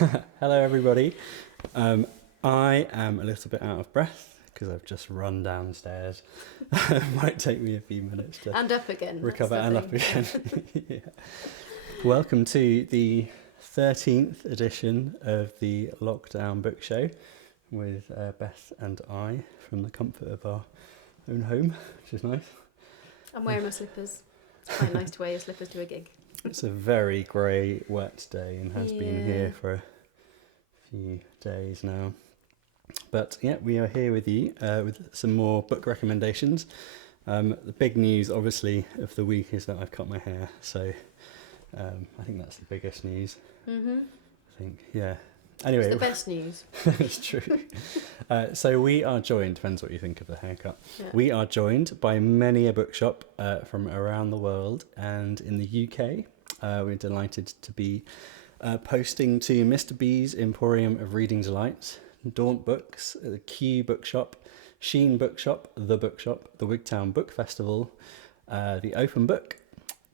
Hello, everybody. I am a little bit out of breath because I've just run downstairs. It might take me a few minutes to And up again. recover that's and the up thing. again. Yeah. Welcome to the 13th edition of the Lockdown Book Show with Beth and I from the comfort of our own home, which is nice. I'm wearing my slippers. It's quite nice to wear your slippers to a gig. It's a very grey, wet day and has been Yeah. here for a few days now. But yeah, we are here with you with some more book recommendations. The big news, obviously, of the week is that I've cut my hair. So I think that's the biggest news. Mm-hmm. I think, yeah. Anyway, It's the best news. it's true. So we are joined, depends what you think of the haircut. Yeah. We are joined by many a bookshop from around the world, and in the UK, we're delighted to be posting to Mr. B's Emporium of Reading Delights, Daunt Books, the Kew Bookshop, Sheen Bookshop, the Wigtown Book Festival, the Open Book,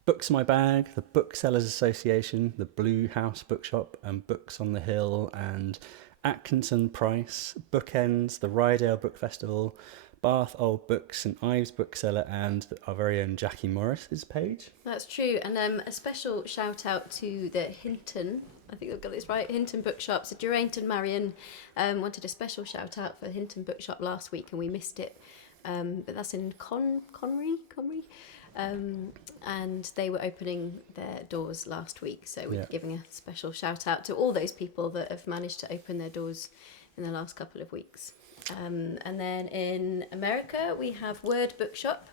Books My Bag, the Booksellers Association, the Blue House Bookshop, and Books on the Hill, and Atkinson Price, Bookends, the Rydale Book Festival, Bath Old Books, and Ives Bookseller, and our very own Jackie Morris's page. That's true. And a special shout out to the Hinton, I think I've got this right, Hinton Bookshop. So Geraint and Marion wanted a special shout out for Hinton Bookshop last week and we missed it. But that's in Conry. And they were opening their doors last week. So we're giving a special shout out to all those people that have managed to open their doors in the last couple of weeks. And then in America, we have Word Bookshop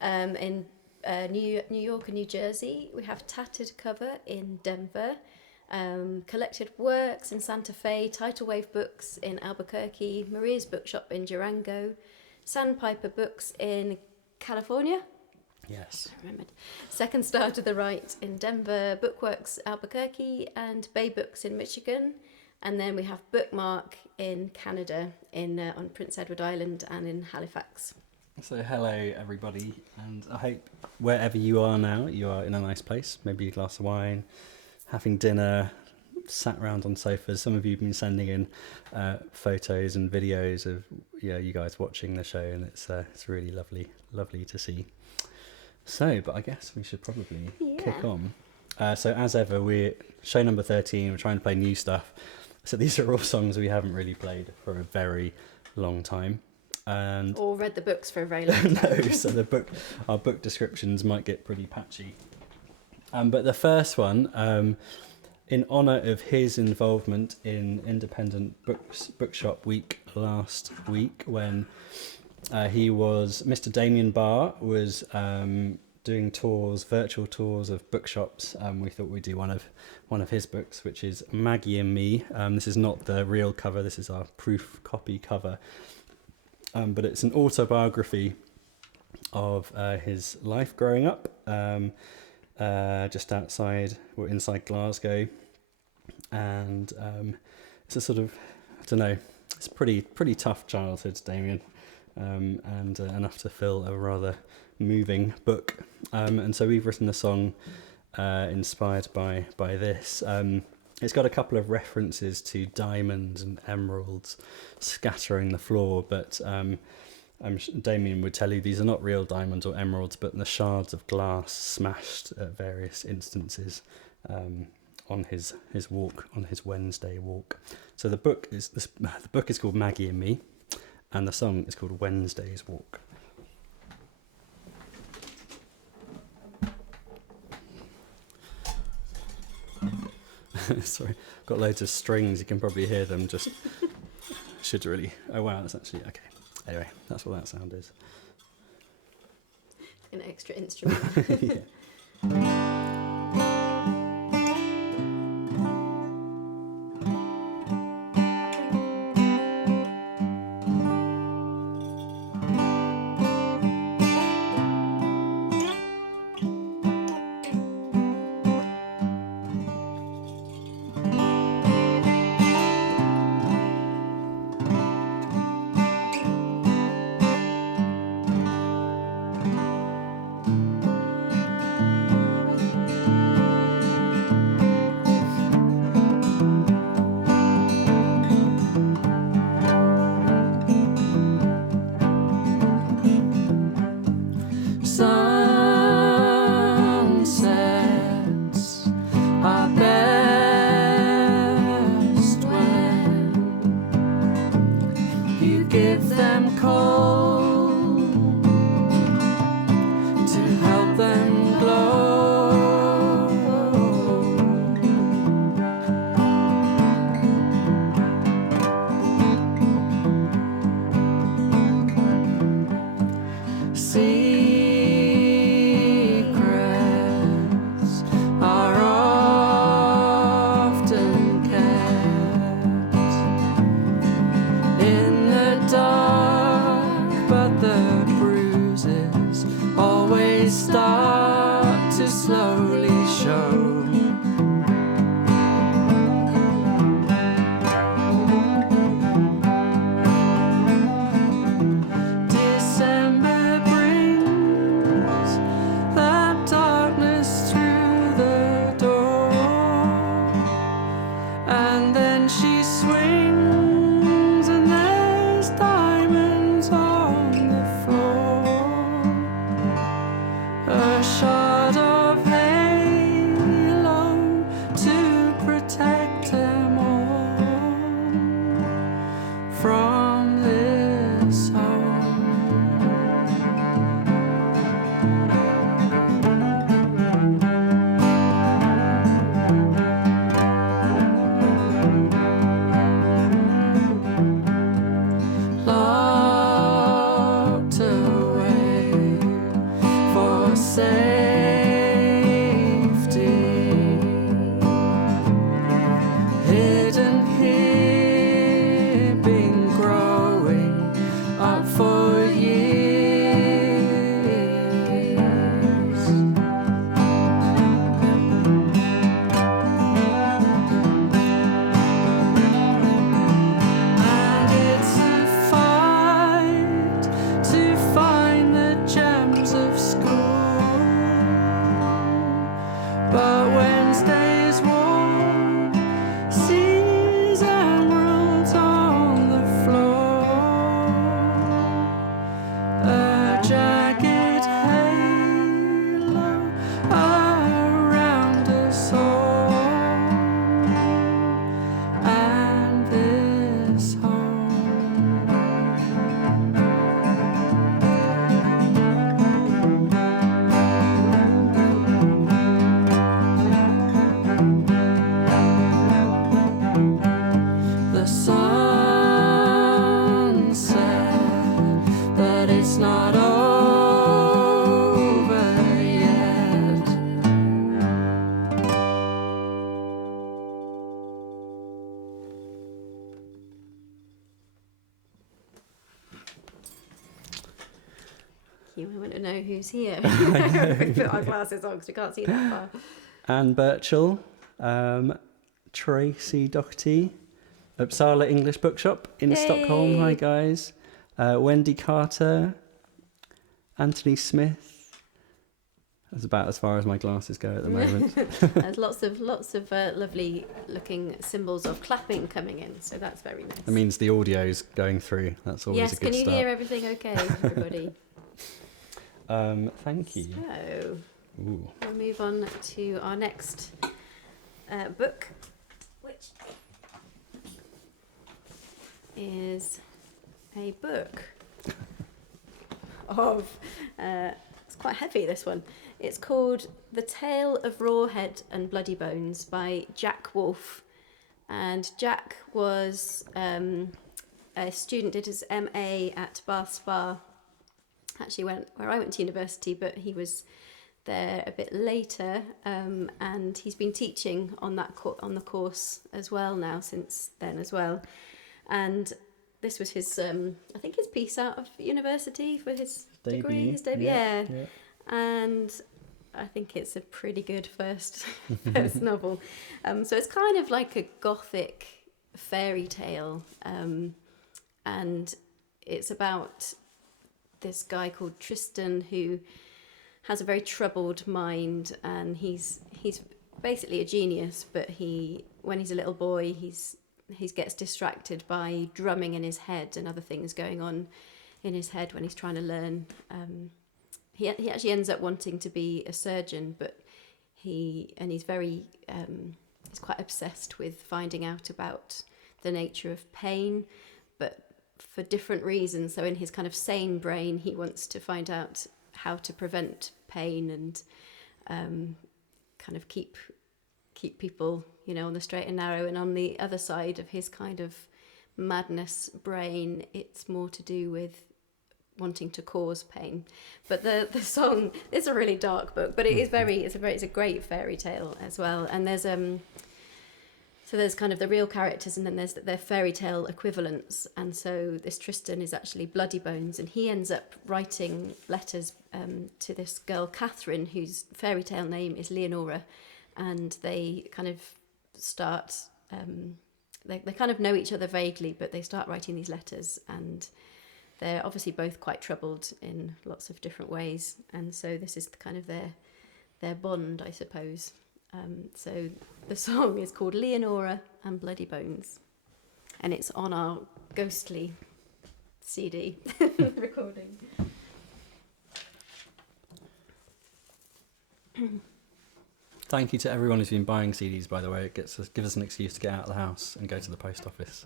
in New York and New Jersey. We have Tattered Cover in Denver. Collected Works in Santa Fe, Tidal Wave Books in Albuquerque, Maria's Bookshop in Durango, Sandpiper Books in California. Yes. I remembered. Second Star to the Right in Denver, Bookworks Albuquerque, and Bay Books in Michigan. And then we have Bookmark in Canada, on Prince Edward Island and in Halifax. So hello everybody, and I hope wherever you are now, you are in a nice place, maybe a glass of wine, having dinner, sat around on sofas. Some of you have been sending in photos and videos of you guys watching the show, and it's really lovely to see. So, but I guess we should probably kick on. So as ever, we're show number 13. We're trying to play new stuff. So these are all songs we haven't really played for a very long time. And or read the books for a very long time. no, so our book descriptions might get pretty patchy. But the first one, in honour of his involvement in Independent Bookshop Week last week, when Mr. Damien Barr was doing virtual tours of bookshops. We thought we'd do one of his books, which is Maggie and Me. This is not the real cover. This is our proof copy cover. But it's an autobiography of his life growing up, just inside Glasgow, and it's a sort of, I don't know, it's pretty tough childhood, Damien, and enough to fill a rather moving book. And so we've written a song inspired by this. It's got a couple of references to diamonds and emeralds scattering the floor, but Damien would tell you these are not real diamonds or emeralds, but the shards of glass smashed at various instances on his walk, on his Wednesday walk. So the book is called Maggie and Me, and the song is called Wednesday's Walk. Sorry, got loads of strings. You can probably hear them. Just should really. Oh wow, that's actually okay. Anyway, that's what that sound is. An extra instrument. Yeah. You want to know who's here. We put our glasses on because we can't see that far. Anne Birchall, Tracy Doherty, Uppsala English Bookshop in Stockholm. Hi guys. Wendy Carter, Anthony Smith. That's about as far as my glasses go at the moment. There's lots of lovely looking symbols of clapping coming in, so that's very nice. That means the audio's going through. That's always a good start. Yes, can you hear everything okay, everybody? Thank you. So, we'll move on to our next book, which is a book of, it's quite heavy, this one. It's called The Tale of Rawhead and Bloody Bones by Jack Wolfe. And Jack was a student, did his MA at Bath Spa. Actually went where I went to university, but he was there a bit later, and he's been teaching on that on the course as well now since then as well. And this was his, I think his piece out of university for his degree, his debut. Yeah. And I think it's a pretty good first novel. So it's kind of like a gothic fairy tale, and it's about this guy called Tristan who has a very troubled mind, and he's basically a genius, but when he's a little boy he gets distracted by drumming in his head and other things going on in his head when he's trying to learn. He actually ends up wanting to be a surgeon, but he's quite obsessed with finding out about the nature of pain, but for different reasons. So in his kind of sane brain, he wants to find out how to prevent pain and kind of keep people, on the straight and narrow. And on the other side of his kind of madness brain, it's more to do with wanting to cause pain. But the song, it's a really dark book, but it is it's a great fairy tale as well. And there's so there's kind of the real characters, and then there's their fairy tale equivalents. And so this Tristan is actually Bloody Bones, and he ends up writing letters to this girl Catherine, whose fairy tale name is Leonora, and they kind of start they kind of know each other vaguely, but they start writing these letters, and they're obviously both quite troubled in lots of different ways, and so this is kind of their bond, I suppose. So the song is called Leonora and Bloody Bones, and it's on our ghostly CD recording. Thank you to everyone who's been buying CDs, by the way. It gives us an excuse to get out of the house and go to the post office.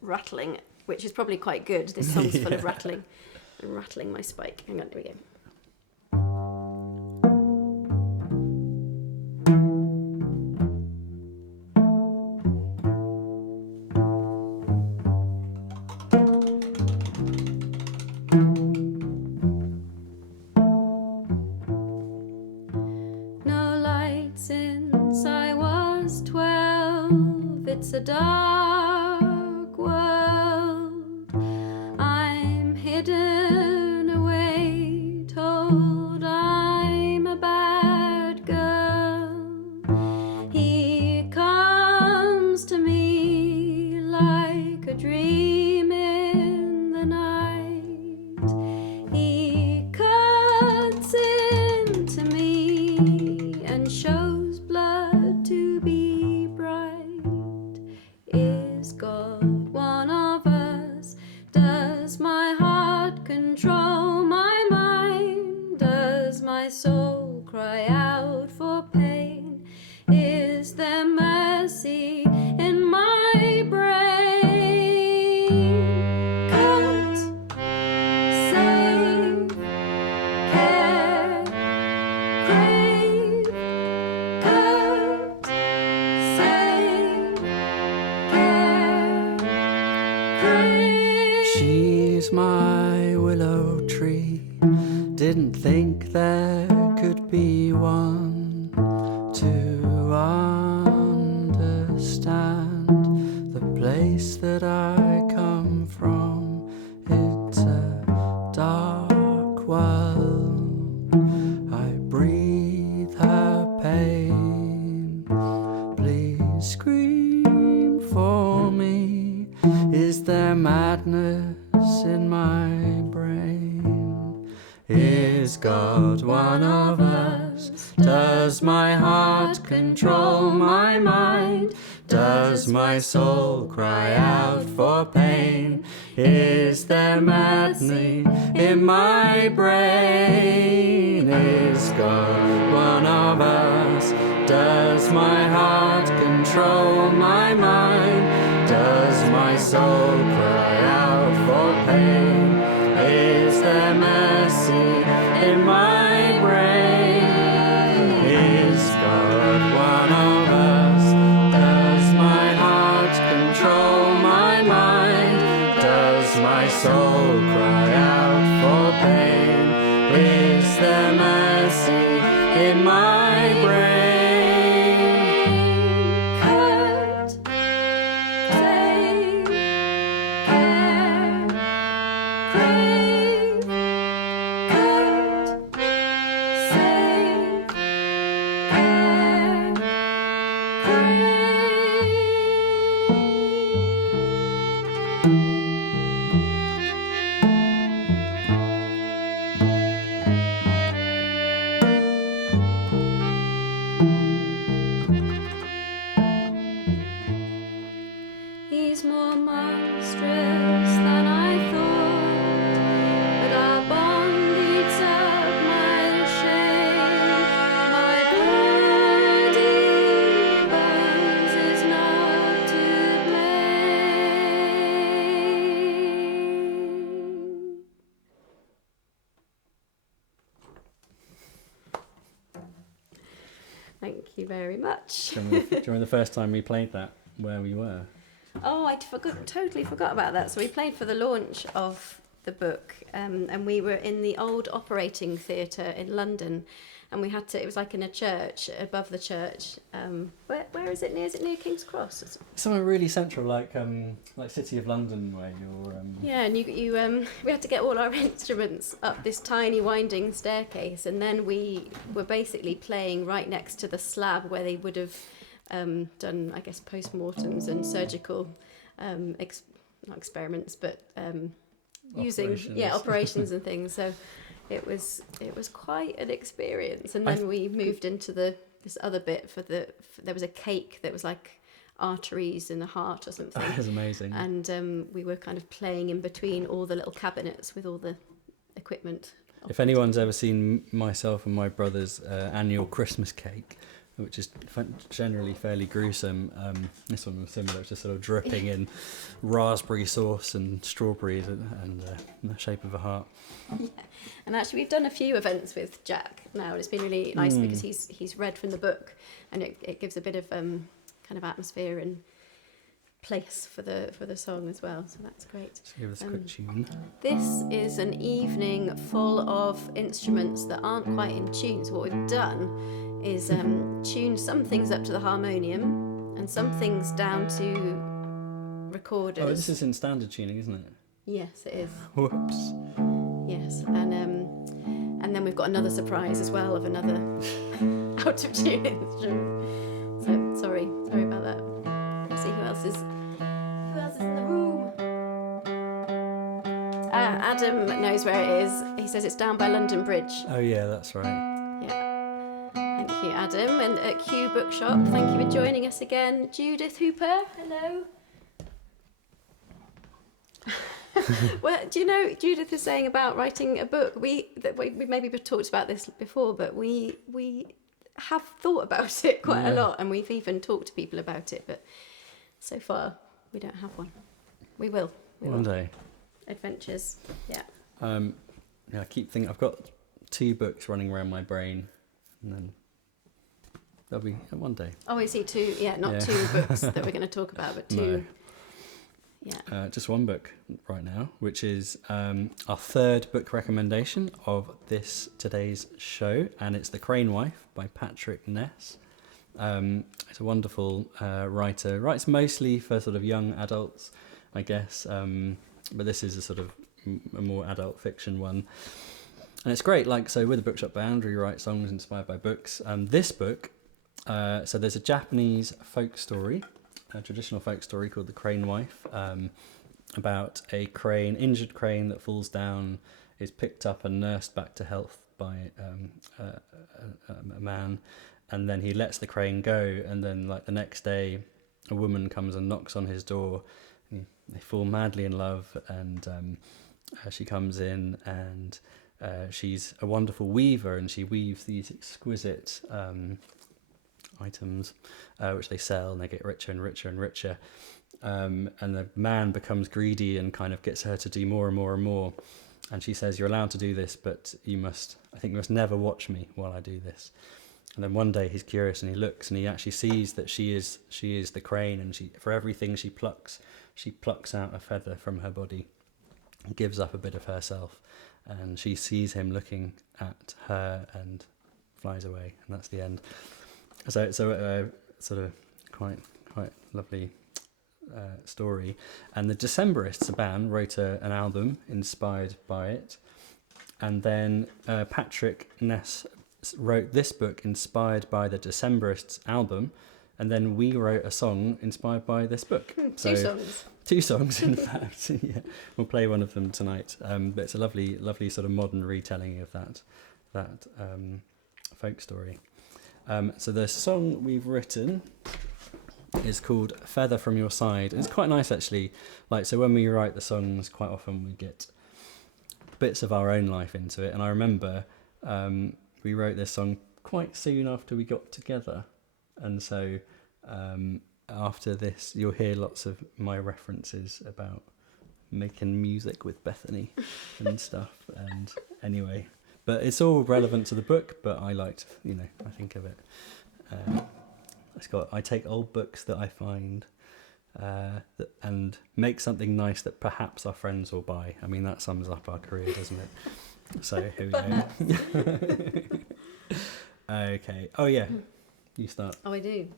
Rattling, which is probably quite good. This song's full of rattling. I'm rattling my spike. Hang on, here we go. No light since I was 12. It's a dark world. I'm hidden away, told I'm a bad girl. He comes to me like a dream in the night. He cuts into me and shows blood to be bright. Is God one of us? Does my heart control my mind? Does my soul cry out for pain? Is there mercy in my brain? Cut, save, care, crave. Cut, save, care, crave. She's my willow tree. Didn't think there could be one to understand the place that I come from. It's a dark world. I breathe her pain. Please scream for me. Is there madness in my brain? Is God one of us? Does my heart control my mind? Does my soul cry out for pain? Is there madness in my brain? Is God one of us? Does my heart control my mind? Does my soul cry out for pain? Is there mercy in my brain? Is God one of us? Does my heart control my mind? Does my soul cry out for pain? Is there mercy in my brain? He's more monstrous than I thought, but our bond eats up my shame. My bloody bones is not to blame. Thank you very much. Do you remember the first time we played that, where we were? Oh, totally forgot about that. So we played for the launch of the book, and we were in the old operating theatre in London, and we had to. It was like in a church above the church. Where is it near? Is it near King's Cross? Somewhere really central, like City of London, where you're. Yeah, and we had to get all our instruments up this tiny winding staircase, and then we were basically playing right next to the slab where they would have done, I guess, post-mortems and surgical, not experiments, but using operations and things. So it was quite an experience. And then we moved into this other bit there was a cake that was like arteries in the heart or something. That was amazing. And we were kind of playing in between all the little cabinets with all the equipment. If anyone's ever seen myself and my brother's annual Christmas cake, which is generally fairly gruesome, this one was similar. It was just sort of dripping in raspberry sauce and strawberries and in the shape of a heart. Yeah. And actually we've done a few events with Jack now, and it's been really nice because he's read from the book, and it gives a bit of kind of atmosphere and place for the song as well, so that's great. So give us a quick tune. This is an evening full of instruments that aren't quite in tune, so what we've done is tuned some things up to the harmonium and some things down to recorders. Oh, this is in standard tuning, isn't it? Yes, it is. Whoops. Yes, and then we've got another surprise as well of another out of tune instrument. So sorry about that. Let's see who else is in the room. Adam knows where it is. He says it's down by London Bridge. Oh yeah, that's right. Thank you, Adam. And at Q Bookshop, thank you for joining us again. Judith Hooper, hello. Well, do you know, Judith is saying about writing a book. We maybe talked about this before, but we have thought about it quite a lot, and we've even talked to people about it, but so far we don't have one. We will. One day. Adventures, yeah. I keep thinking I've got 2 books running around my brain, and then there'll be one day. Oh, I see, 2. Yeah, not 2 books that we're going to talk about, but 2. No. Yeah. Just one book right now, which is our third book recommendation of today's show, and it's The Crane Wife by Patrick Ness. It's a wonderful writer. Writes mostly for sort of young adults, I guess, but this is a sort of a more adult fiction one. And it's great. Like, so with the Bookshop Boundary, write songs inspired by books. This book, so there's a Japanese folk story, a traditional folk story called The Crane Wife, about a crane, injured crane that falls down, is picked up and nursed back to health by a man, and then he lets the crane go, and then like the next day a woman comes and knocks on his door, and they fall madly in love, and she comes in, and she's a wonderful weaver, and she weaves these exquisite items which they sell, and they get richer and richer and richer, and the man becomes greedy and kind of gets her to do more and more and more, and she says, "You're allowed to do this, but you must never watch me while I do this." And then one day he's curious and he looks, and he actually sees that she is the crane, and for everything she plucks out a feather from her body and gives up a bit of herself, and she sees him looking at her and flies away, and that's the end. So it's a sort of quite lovely story. And the Decemberists, a band, wrote an album inspired by it, and then Patrick Ness wrote this book inspired by the Decemberists album, and then we wrote a song inspired by this book. Two songs, in fact. Yeah, we'll play one of them tonight. But it's a lovely sort of modern retelling of that folk story. So the song we've written is called Feather From Your Side. It's quite nice, actually. Like, so when we write the songs, quite often we get bits of our own life into it. And I remember we wrote this song quite soon after we got together. And so after this, you'll hear lots of my references about making music with Bethany and stuff. And anyway, but it's all relevant to the book, but I liked, I think of it. I take old books that I find and make something nice that perhaps our friends will buy. I mean, that sums up our career, doesn't it? So here we go. Okay. Oh yeah, you start. Oh, I do.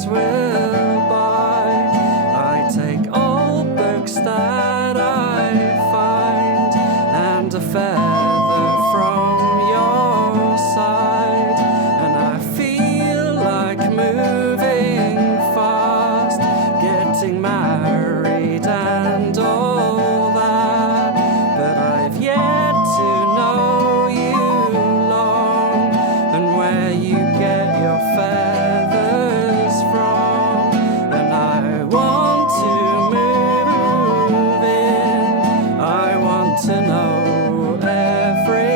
friends will buy. I take old books that I find and a feather from your side, and I feel like moving fast, getting married and all that, but I've yet to know you long and where you get your feathers from, and I want to move in, I want to know everything,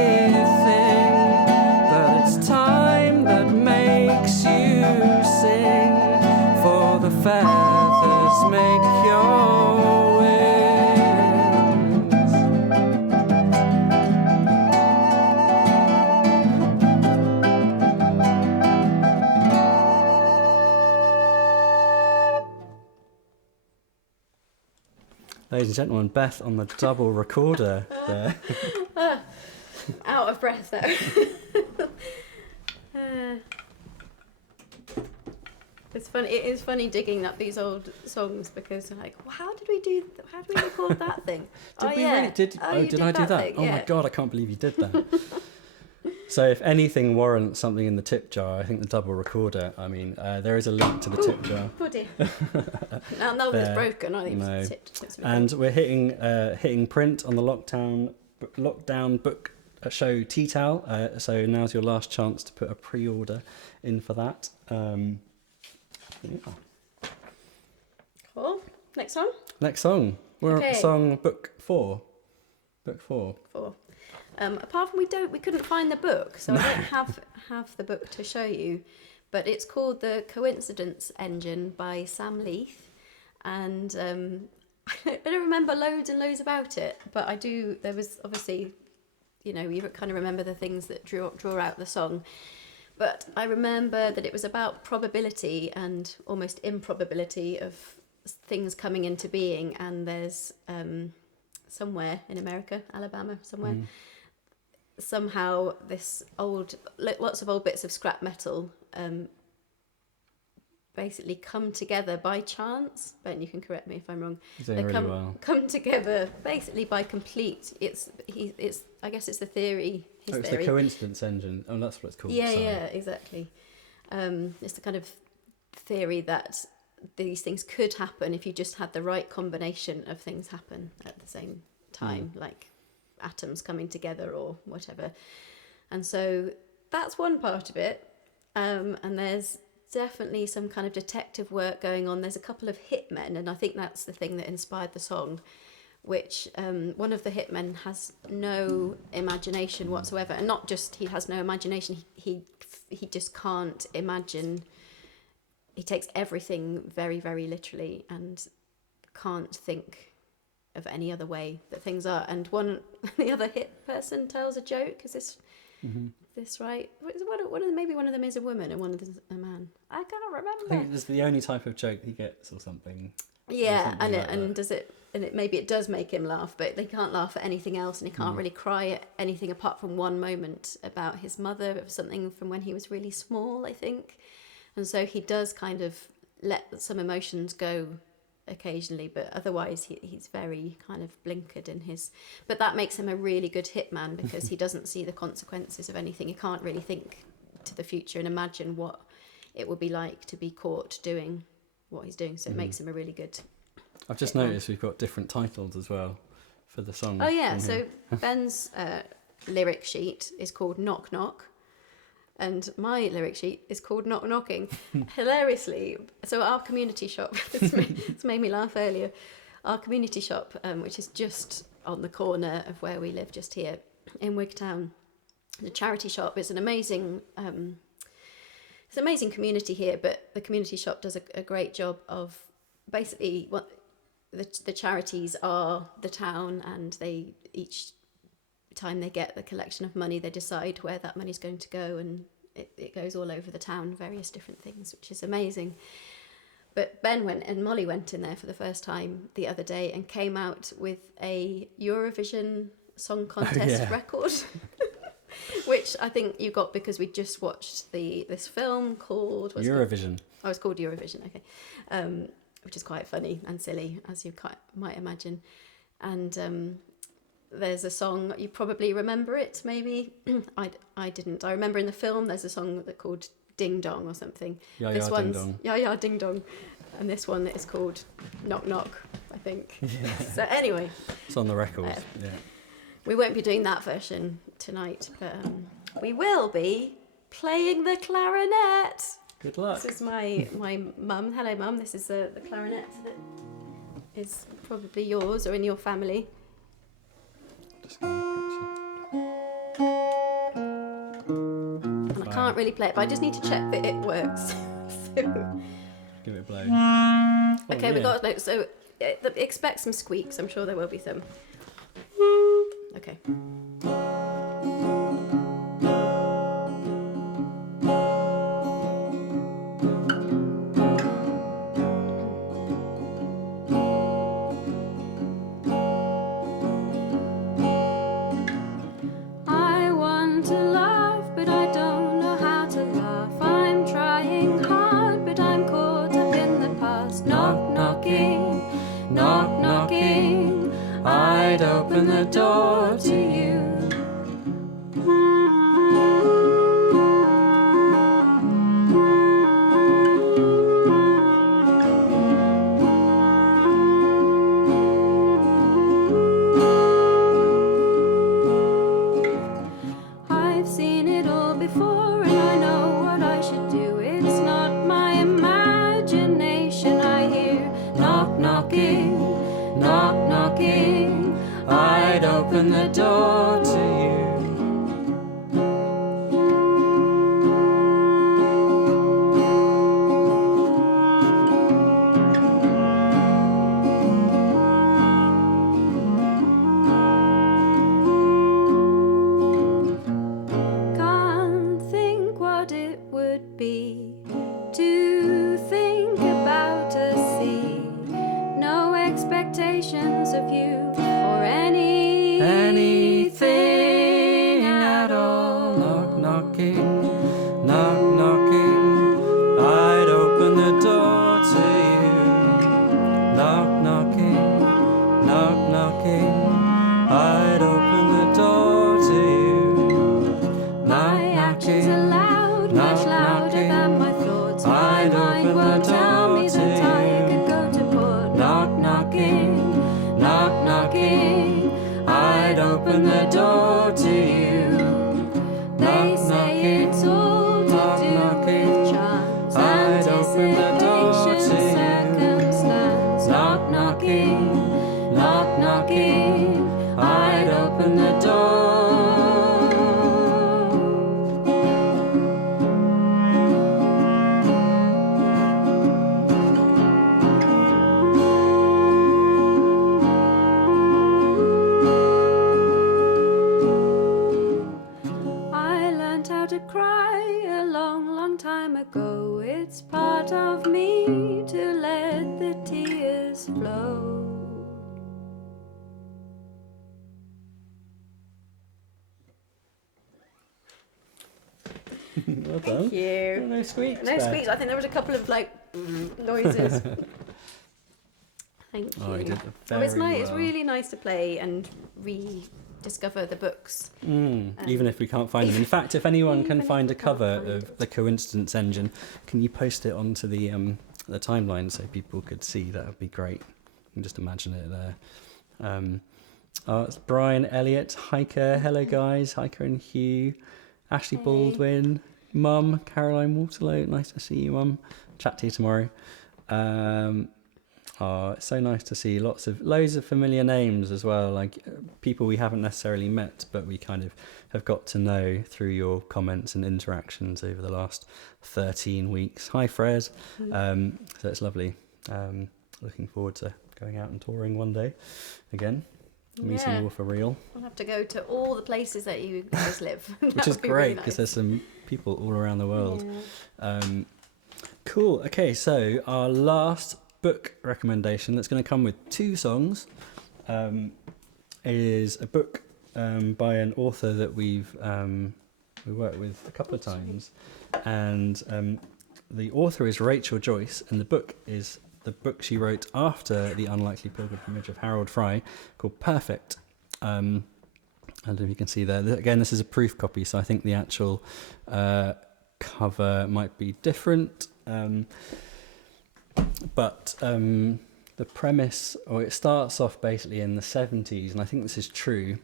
but it's time that makes you sing, for the feathers make your wings. Ladies and gentlemen, Beth on the double recorder there. Out of breath though. It's funny. It is funny digging up these old songs because I'm like, well, how did we record that thing? Did we yeah. really? Did I do that? Thing, Oh yeah. my god, I can't believe you did that. So if anything warrants something in the tip jar, I think the double recorder. I mean, there is a link to the tip jar. Oh dear. now that it's broken, I think No. it's tipped. And we're hitting print on the lockdown book show Tea Towel. So now's your last chance to put a pre-order in for that. Yeah. Cool. Next song. Next song. We're Okay. on song book 4. Book 4. 4. Apart from we couldn't find the book, so I don't have the book to show you, but it's called The Coincidence Engine by Sam Leith, and I don't remember loads and loads about it, but I do. There was obviously, you kind of remember the things that draw out the song. But I remember that it was about probability and almost improbability of things coming into being. And there's somewhere in America, Alabama, somewhere, somehow lots of old bits of scrap metal basically come together by chance. Ben, you can correct me if I'm wrong. Doing really well. Come together basically by complete. I guess it's the theory. It's the coincidence engine. Oh, that's what it's called. Yeah, Sorry. yeah, exactly. It's the kind of theory that these things could happen if you just had the right combination of things happen at the same time, like atoms coming together or whatever. And so that's one part of it. And there's definitely some kind of detective work going on. There's a couple of hitmen, and I think that's the thing that inspired the song, which one of the hitmen has no imagination whatsoever, and not just he has no imagination, he just can't imagine. He takes everything very, very literally and can't think of any other way that things are. And the other hit person tells a joke. Is this right? Maybe one of them is a woman and one of them is a man. I can't remember. I think it's the only type of joke he gets or something. Yeah, Something maybe it does make him laugh, but they can't laugh at anything else, and he can't really cry at anything apart from one moment about his mother, of something from when he was really small, I think. And so he does kind of let some emotions go occasionally, but otherwise he's very kind of blinkered in his. But that makes him a really good hitman because he doesn't see the consequences of anything. He can't really think to the future and imagine what it would be like to be caught doing what he's doing. So it makes him a really good. I've just noticed we've got different titles as well for the song. Oh yeah, so Ben's lyric sheet is called Knock Knock, and my lyric sheet is called Knock Knocking. Hilariously, so our community shop, it's made me laugh earlier, our community shop, which is just on the corner of where we live, just here in Wigtown, the charity shop is an amazing community here, but the community shop does a great job of basically what the charities are the town, and they each time they get the collection of money, they decide where that money's going to go, and it goes all over the town, various different things, which is amazing. But Ben went and Molly went in there for the first time the other day and came out with a Eurovision Song Contest record, which I think you got because we just watched this film called Eurovision. Oh, it's called Eurovision, okay. Which is quite funny and silly, as you might imagine. And there's a song, you probably remember it, maybe. I didn't. I remember in the film there's a song called Ding Dong or something. Ya This Ya Ding one's Dong. Ya Ya Ding Dong. And this one is called Knock Knock, I think. Yeah. So anyway, It's on the record. Yeah. we won't be doing that version tonight, but we will be playing the clarinet. Good luck. This is my mum. Hello, mum. This is the clarinet that is probably yours or in your family. Just gonna And I can't really play it, but I just need to check that it works. So- give it a blow. okay, we yeah. got so expect some squeaks. I'm sure there will be some. Okay. I want to laugh, but I don't know how to laugh. I'm trying hard, but I'm caught up in the past. Knock, knocking, knock, knocking. I'd open the door to you. I've seen it all before and I know what I should do. It's not my imagination. I hear knock, knocking, knock, knocking. I'd open the door to you. Can't think what it would be to think about a sea. No expectations of you or anything at all. Knock, knocking, knock, knocking. I'd open the door to you. Knock, knocking, knock, knocking. I'd open the door to you. My actions are loud, much louder than my thoughts. My I'd mind open won't the tell me door that to I you. could go to port. Knock, knocking, knock, knocking. I'd open the door to you. They say it's all to do with chance, I'd open the door anticipation, to you. circumstance. Knock, knocking, knock, knocking. I'd open the door. I learned how to cry a long, long time ago. It's part of me to let the tears flow. Well done. Thank you. No squeaks. No there. squeaks. I think there was a couple of like noises. Thank you. Oh, you did Oh, it's very nice. It's well. really nice to play and rediscover the books. Even if we can't find them. In fact, if anyone even can if find we a can't cover find of it. the Coincidence Engine, can you post it onto the timeline so people could see? That would be great. You can just imagine it there. It's Brian Elliott, Hiker. Hello, guys. Hiker and Hugh. Ashley Hey. Baldwin. Mum, Caroline Waterlow. Nice to see you, Mum. Chat to you tomorrow. It's so nice to see loads of familiar names as well, like people we haven't necessarily met, but we kind of have got to know through your comments and interactions over the last 13 weeks. Hi, Fred. So it's lovely. Looking forward to going out and touring one day again, meeting Yeah. you all for real, I'll have to go to all the places that you guys live. which is great because there's some people all around the world. Cool. Okay, so our last book recommendation that's going to come with 2 songs is a book by an author that we worked with a couple of times, and the author is Rachel Joyce, and the book is the book she wrote after The Unlikely Pilgrimage of Harold Fry, called Perfect. I don't know if you can see there. Again, this is a proof copy, so I think the actual cover might be different. But the premise, or it starts off basically in the 70s, and I think this is true.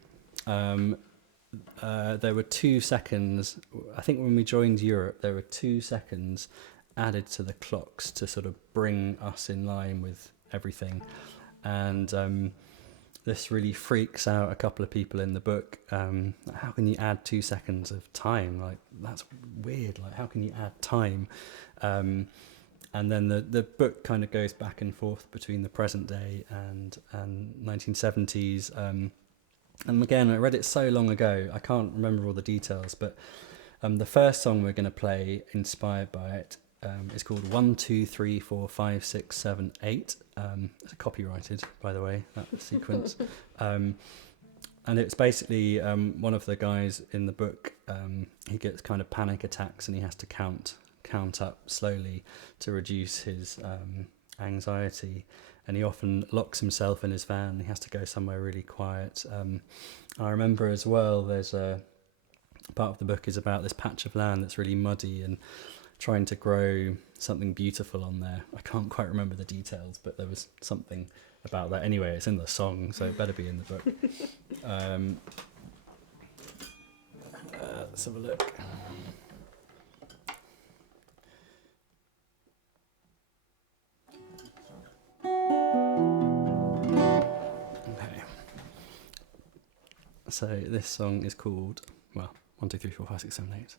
There were 2 seconds, I think when we joined Europe, there were 2 seconds added to the clocks to sort of bring us in line with everything. And this really freaks out a couple of people in the book. How can you add 2 seconds of time? Like, that's weird. Like, how can you add time? And then the book kind of goes back and forth between the present day and 1970s. And again, I read it so long ago, I can't remember all the details, but the first song we're going to play, inspired by it, is called 1, 2, 3, 4, 5, 6, 7, 8. It's copyrighted, by the way, that sequence. And it's basically one of the guys in the book, he gets kind of panic attacks and he has to count up slowly to reduce his anxiety, and he often locks himself in his van. He has to go somewhere really quiet. I remember as well, there's a part of the book is about this patch of land that's really muddy and trying to grow something beautiful on there. I can't quite remember the details, but there was something about that. Anyway, it's in the song, so it better be in the book. Let's have a look. So this song is called, 1, 2, 3, 4, 5, 6, 7, 8.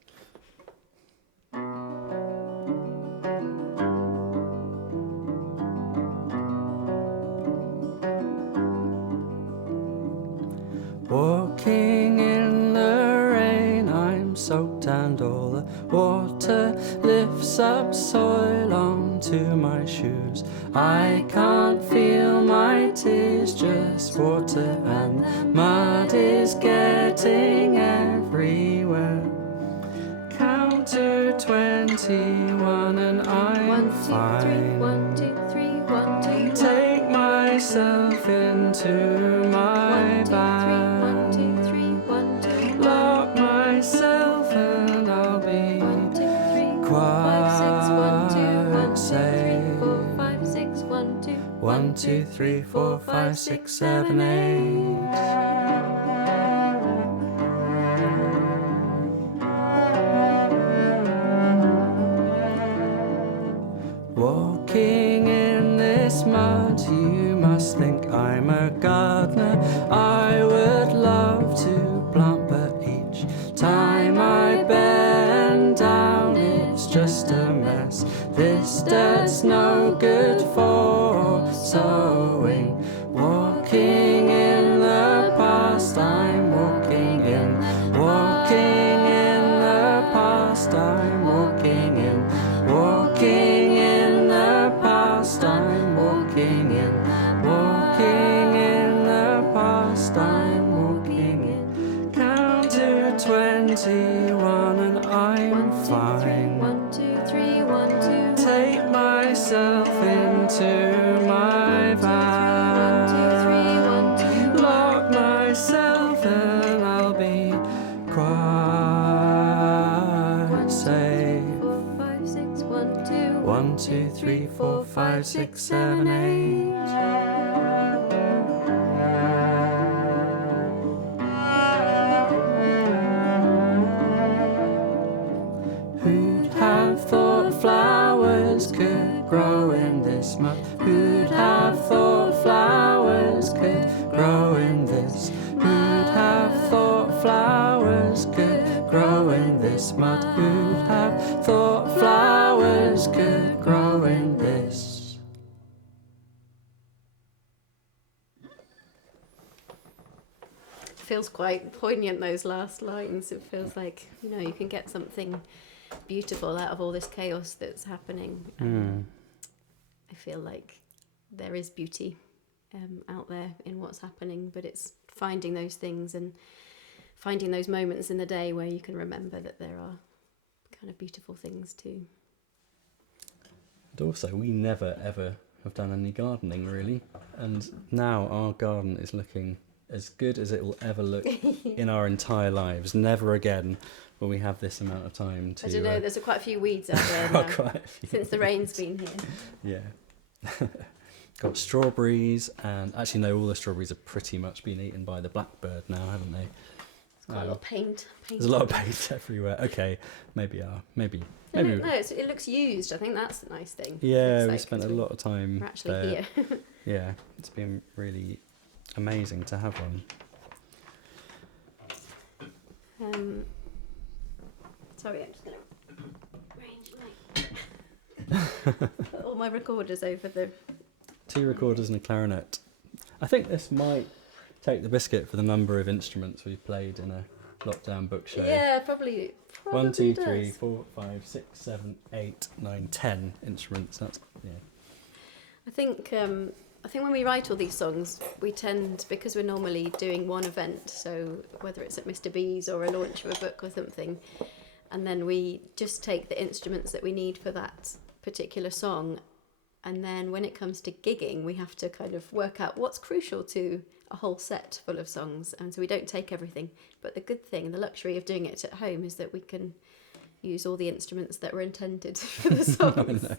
Walking in the rain, I'm soaked and all the water lifts up soil onto my shoes. I can't feel my tears, just water, and the mud is getting everywhere. Count to 21 and I'm fine. 1, 2, 3, 1, 2, 3. Take myself into my bag. 1, 2, 3, 1, 2, 3. Lock myself and I'll be 1, 2, 3, 4, quite 5, 6, 1, 2, 1, 2, 3, safe. 4, 5, 6, 1, 2. 1, 2, 3, 4, 5, 6, 7, 8. Walking in this mud, you must think I'm a gardener. I would love to plant, but each time I bend down, it's just a mess. This dirt's no good for sowing. Walking in the past, I'm walking in. Walking in the past, I'm walking in. Walking in the past, I'm walking in. Walking in the past, I'm walking in. Count to 21 and I'm fine. 1, 2, 3, 1, 2. Take myself into my van. 1, 2, 3, 1, 2. Lock myself and I'll be quite safe. 4, 5, 6, 1, 2. 1, 2, 3, 4, 5, 6, 7, 8. Who'd have thought flowers could grow in this mud? Who'd have thought flowers could grow in this? Who'd have thought flowers could grow in this mud? Who'd have thought flowers could grow in this? Feels quite poignant, those last lines. It feels like, you can get something beautiful out of all this chaos that's happening. I feel like there is beauty out there in what's happening, but it's finding those things and finding those moments in the day where you can remember that there are kind of beautiful things too. And also, we never ever have done any gardening really, and now our garden is looking as good as it will ever look in our entire lives. Never again will we have this amount of time to. I don't know. There's quite a few weeds out there Oh, now quite a few since the rain's been here. Yeah. Got strawberries, and actually no, all the strawberries have pretty much been eaten by the blackbird now, haven't they? Quite a lot of paint. There's a lot of paint everywhere. Okay, maybe. No, it looks used. I think that's the nice thing. Yeah, we like, spent a lot of time we're actually there. here. Yeah, it's been really amazing to have one. Sorry, I'm just going to arrange put all my recorders over the... 2 recorders and a clarinet. I think this might take the biscuit for the number of instruments we've played in a lockdown book show. Yeah, probably 1, 2, does. 3, 4, 5, 6, 7, 8, 9, 10 instruments. That's I think when we write all these songs, we tend, because we're normally doing one event, so whether it's at Mr. B's or a launch of a book or something, and then we just take the instruments that we need for that particular song, and then when it comes to gigging, we have to kind of work out what's crucial to a whole set full of songs, and so we don't take everything. But the good thing, the luxury of doing it at home, is that we can use all the instruments that were intended for the songs. no.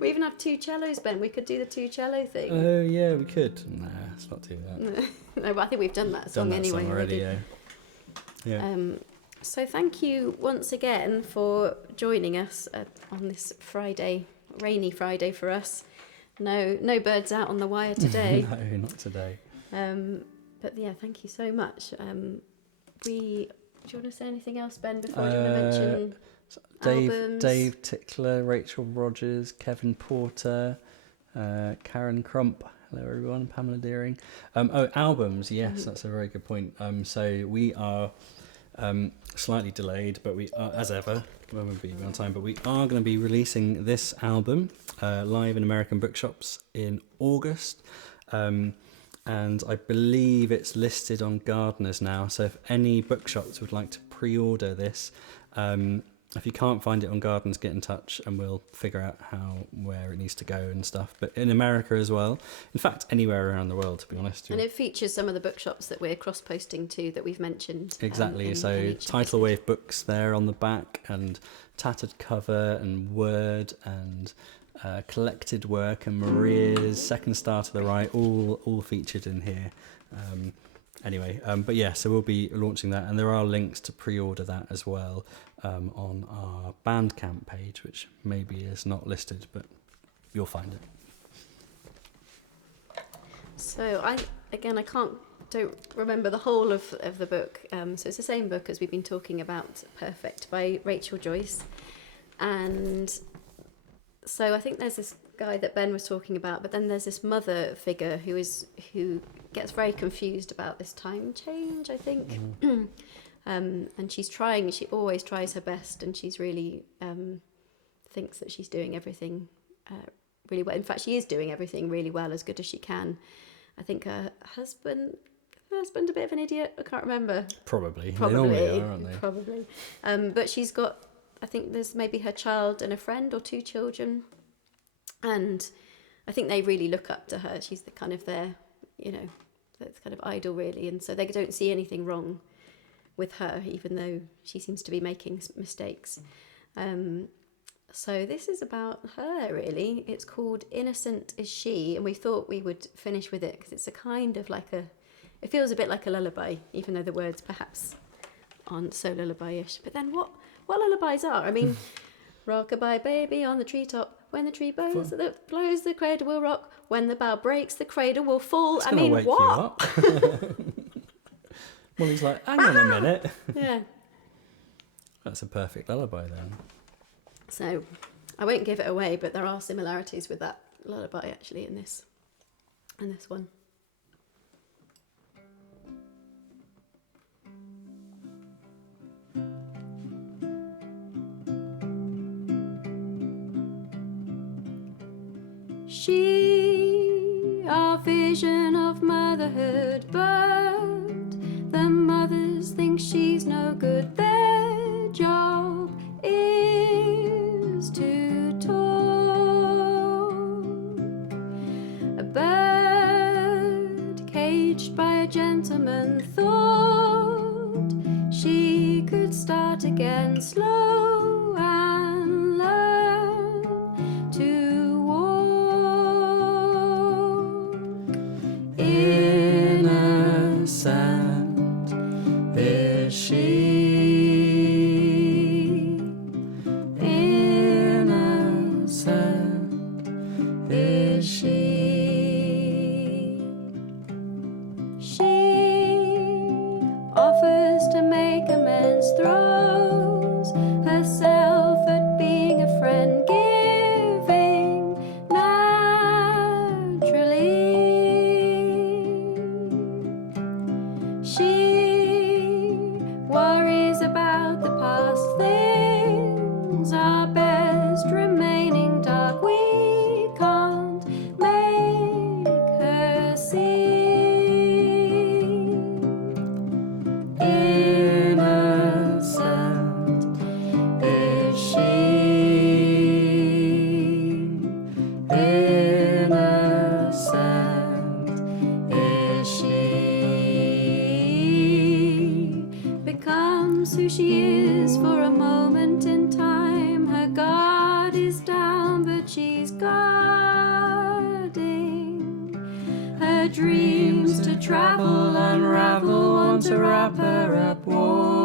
We even have 2 cellos, Ben. We could do the 2 cello thing. Oh yeah, we could. Nah, let's not do that. No, but I think we've done that song anyway. Song already, yeah. So thank you once again for joining us on this Friday, rainy Friday for us. No birds out on the wire today. No, not today. But yeah, thank you so much. Do you want to say anything else, Ben, before you want to mention albums? Dave Tickler, Rachel Rogers, Kevin Porter, Karen Crump. Hello everyone, Pamela Deering. Albums, yes, that's a very good point. So we are slightly delayed, but we are, as ever, we won't be on time, but we are going to be releasing this album live in American bookshops in August. And I believe it's listed on Gardeners now, so if any bookshops would like to pre-order this, if you can't find it on Gardeners, get in touch and we'll figure out where it needs to go and stuff. But in America as well, in fact anywhere around the world, to be honest. And it features some of the bookshops that we're cross-posting to that we've mentioned. Exactly, so in Tidal Wave Books there on the back, and Tattered Cover, and Word, and Collected Work, and Maria's Second Star to the Right, all featured in here. But yeah, so we'll be launching that, and there are links to pre-order that as well on our Bandcamp page, which maybe is not listed, but you'll find it. So I don't remember the whole of the book. So it's the same book as we've been talking about, Perfect, by Rachel Joyce. And so I think there's this guy that Ben was talking about, but then there's this mother figure who gets very confused about this time change, I think. And she always tries her best, and she's really thinks that she's doing everything really well. In fact, she is doing everything really well, as good as she can. I think her husband a bit of an idiot. I can't remember. Probably. They normally are, aren't they? Probably. But she's got, I think there's maybe her child and a friend, or 2 children, and I think they really look up to her. She's the kind of their, that's kind of idol really, and so they don't see anything wrong with her, even though she seems to be making mistakes. So this is about her really. It's called Innocent Is She, and we thought we would finish with it because it's a kind of like it feels a bit like a lullaby, even though the words perhaps aren't so lullaby-ish. But then what lullabies are? I mean, rock-a-bye baby on the treetop. When the tree blows, the cradle will rock. When the bough breaks, the cradle will fall. It's gonna wake what? You up. Well, he's like, hang on a minute. Yeah. That's a perfect lullaby then. So I won't give it away, but there are similarities with that lullaby actually in this one. She, our vision of motherhood, but the mothers think she's no good. Their job is to talk gentleman thought she could start again slow and learn to walk. Innocent is she, innocent is she. Offers to make amends, throws herself at being a friend, giving naturally. She worries about the past, things are best remaining dark. We can't make her see. Innocent is she, innocent is she. Becomes who she is for a moment in time. Her guard is down, but she's guarding her dreams to travel, unravel, want to wrap her up warm.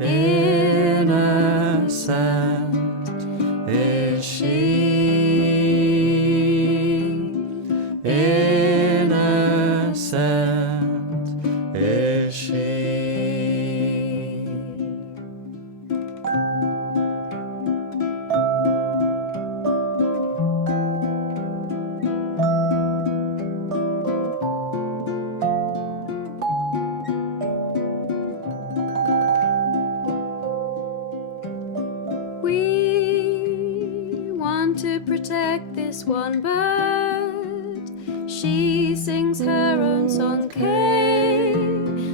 Innocent is she, innocent is she. We want to protect this one bird. She sings her own song, K,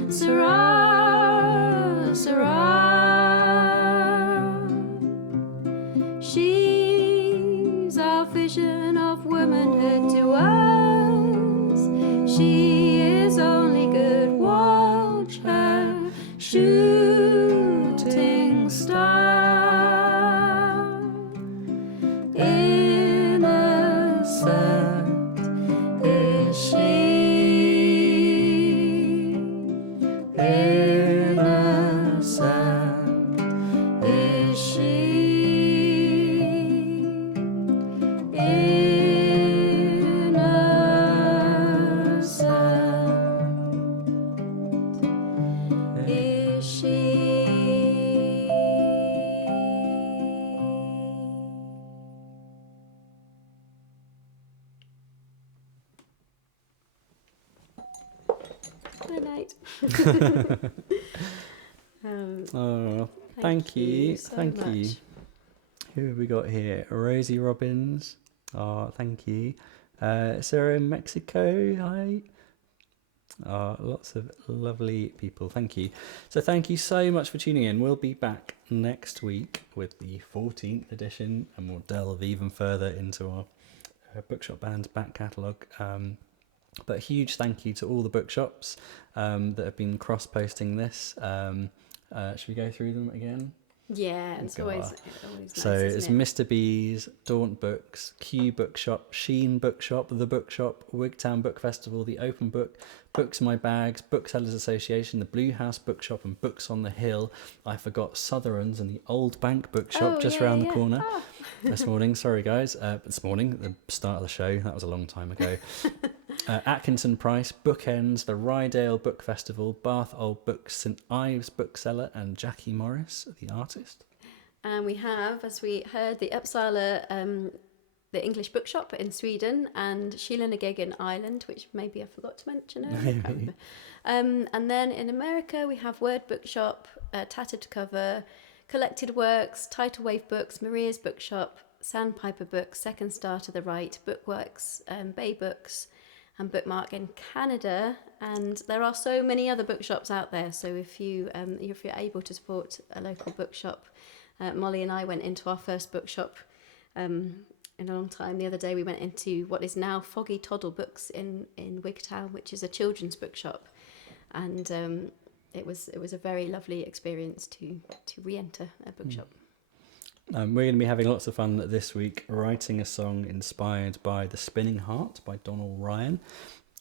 Sarah, Sarah. She's our vision of womanhood to us. She is only good, watch her shooting star. Innocent is she, innocent is she, innocent is she. Good night. Oh, thank you. so Thank you. much. Who have we got here? Rosie Robbins. Oh, thank you. Sarah in Mexico. Hi. Lots of lovely people. Thank you. So thank you so much for tuning in. We'll be back next week with the 14th edition, and we'll delve even further into our Bookshop Band's back catalogue. But a huge thank you to all the bookshops that have been cross-posting this. Should we go through them again? Yeah, it's always nice, So it's isn't it? Mr. B's, Daunt Books, Q Bookshop, Sheen Bookshop, The Bookshop, Wigtown Book Festival, The Open Book, Books My Bags, Booksellers Association, The Blue House Bookshop and Books on the Hill. I forgot Sutherland's and the Old Bank Bookshop round the corner this morning. Sorry guys, this morning, the start of the show, that was a long time ago. Atkinson Price, Bookends, the Rydale Book Festival, Bath Old Books, St Ives Bookseller and Jackie Morris, the artist. And we have, as we heard, the Uppsala, the English Bookshop in Sweden, and Sheila-na-Gig in Ireland, which maybe I forgot to mention earlier. I can't remember. And then in America, we have Word Bookshop, Tattered Cover, Collected Works, Tidal Wave Books, Maria's Bookshop, Sandpiper Books, Second Star to the Right, Bookworks, Bay Books, and Bookmark in Canada. And there are so many other bookshops out there. So if you're able to support a local bookshop, Molly and I went into our first bookshop in a long time. The other day we went into what is now Foggy Toddle Books in Wigtown, which is a children's bookshop, and it was a very lovely experience to re-enter a bookshop. We're going to be having lots of fun this week writing a song inspired by The Spinning Heart by Donal Ryan.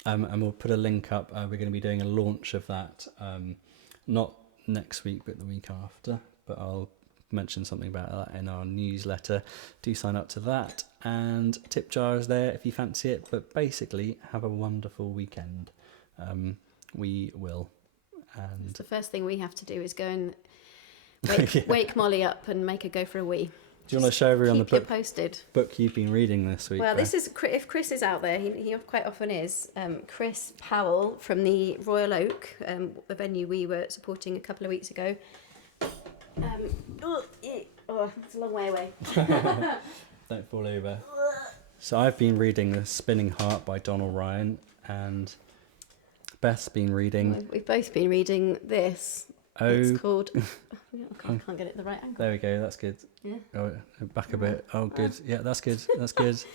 And we'll put a link up. We're going to be doing a launch of that, not next week, but the week after. But I'll mention something about that in our newsletter. Do sign up to that. And tip jar is there if you fancy it. But basically, have a wonderful weekend. We will. And The first thing we have to do is go and wake Molly up and make her go for a wee. do you want to show everyone the Keep you book, posted. book you've been reading this week? Well, Beth? this is, if Chris is out there, he quite often is. Chris Powell from the Royal Oak, a venue we were supporting a couple of weeks ago. It's a long way away. Don't fall over. So I've been reading The Spinning Heart by Donal Ryan, and Beth's been reading... We've both been reading this. Oh, It's called... I can't get it the right angle. there we go, that's good. Yeah. Oh, back a bit. Oh, good. Yeah, that's good. That's good. It's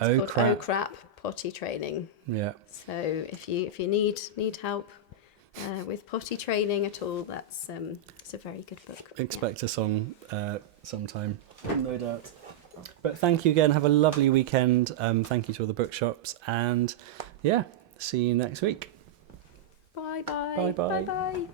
Oh, called crap. Oh Crap Potty Training. Yeah. So if you need help with potty training at all, that's it's a very good book. Expect a song sometime, no doubt. But thank you again. Have a lovely weekend. Thank you to all the bookshops. And yeah, see you next week. Bye bye. Bye bye. Bye bye.